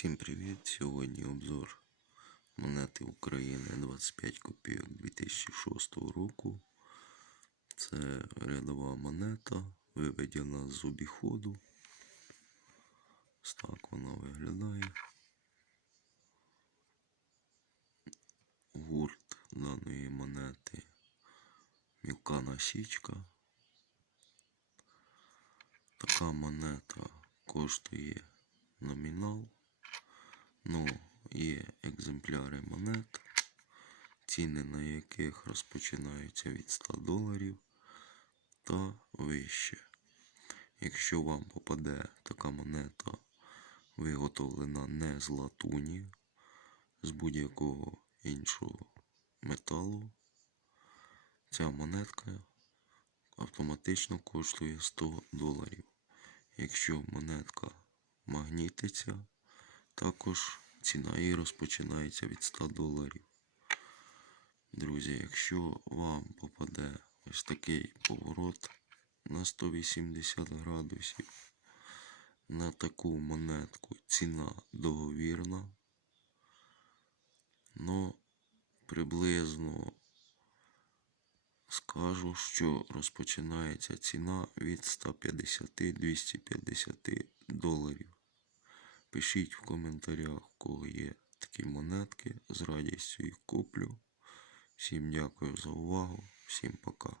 Всім привіт! Сьогодні обзор монети України 25 копійок 2006 року. Це рядова монета, виведена з обіходу. Ось так вона виглядає. Гурт даної монети мілка насічка. Така монета коштує номінал. Екземпляри монет, ціни на яких розпочинаються від 100 доларів та вище. Якщо вам попаде така монета, виготовлена не з латуні, з будь-якого іншого металу, ця монетка автоматично коштує 100 доларів. Якщо монетка магнітиться, також ціна її розпочинається від 100 доларів. Друзі, якщо вам попаде ось такий поворот на 180 градусів, на таку монетку ціна договірна, но приблизно скажу, що розпочинається ціна від 150-250 доларів. Пишіть в коментарях, у кого є такі монетки. З радістю їх куплю. Всім дякую за увагу. Всім пока.